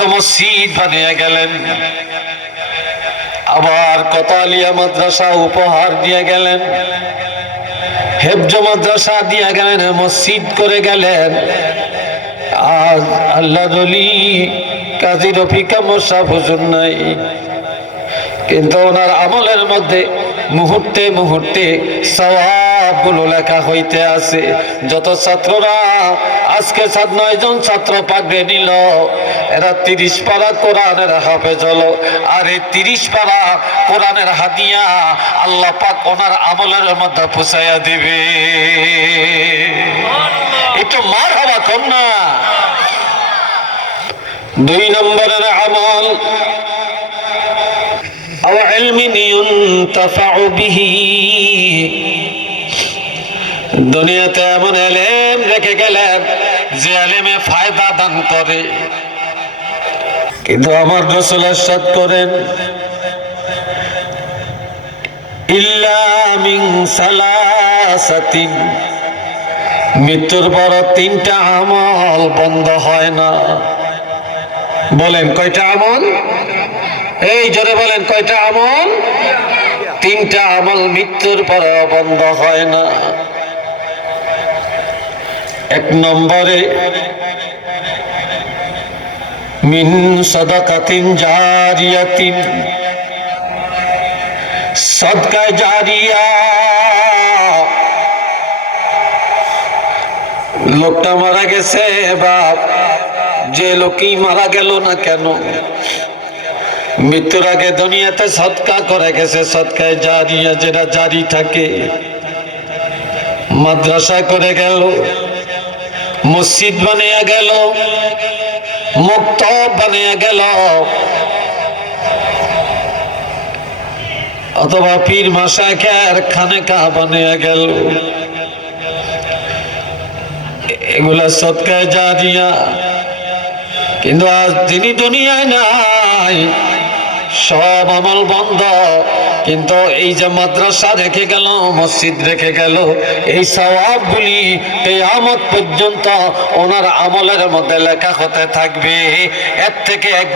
কত মসজিদ বানিয়ে গেলেন, আবার কত আলিয়া মাদ্রাসা উপহার দিয়ে গেলেন, হেফজ মাদ্রাসা দিয়ে গেলেন, মসজিদ করে গেলেন। আজ আল্লাহ ওলি কাজী রফিক মোশাররফ হুজুর নাই, কিন্তু ওনার আমলের মধ্যে মুহূর্তে মুহূর্তে সওয়াবগুলো লেখা হইতে আছে। যত ছাত্ররা আজকে 9 জন ছাত্র পাগড়ি নিল, এরা 30 পারা কোরআনের হাফেজ হলো। আর এই 30 পারা কোরআনের হাদিয়া আল্লাহ পাক ওনার আমলের মধ্যে পৌঁছাইয়া দিবে। একটু মারহাবা কর না। 2 নম্বরের আমল আও ইলমিন ইউনতাফাউ বিহি, দুনিয়াতে এমন ইলম রেখে গেলেন যে ইলমে ফায়দা দান করে। কিন্তু আমার রাসূল ইরশাদ করেন, ইল্লা মিন সালাসাতিন, মৃত্যুর পর 3টা আমল বন্ধ হয় না। বলেন কয়টা আমল? এই জোরে বলেন কয়টা আমল? 3টা আমল মৃত্যুর পর বন্ধ হয় না। 1 নম্বরে মিন সাদাকাতিন জারিয়াতিন, সাদকা জারিয়া। লোকটা মারা গেছে, বাপ যে লোকই মারা গেল না কেন, মৃত্যুর আগে দুনিয়াতে সদকা করে গেছে, সদকায়ে জারিয়া যেটা জারি থাকে। মাদ্রাসা করে গেল, মসজিদ বানিয়ে গেল, মক্তব বানিয়ে গেল, অথবা পীর মাশায়েখের খানেকা বানিয়ে গেল। এগুলা সদকায়ে জারিয়া। কিন্তু আজ তিনি দুনিয়ায় নাই, সব আমল বন্ধ। কিন্তু এই যে মাদ্রাসা রেখে গেল, মসজিদ রেখে গেল, এই সওয়াবগুলি কিয়ামত পর্যন্ত ওনার আমলের মধ্যে লেখা হতে থাকবে। এর থেকে এক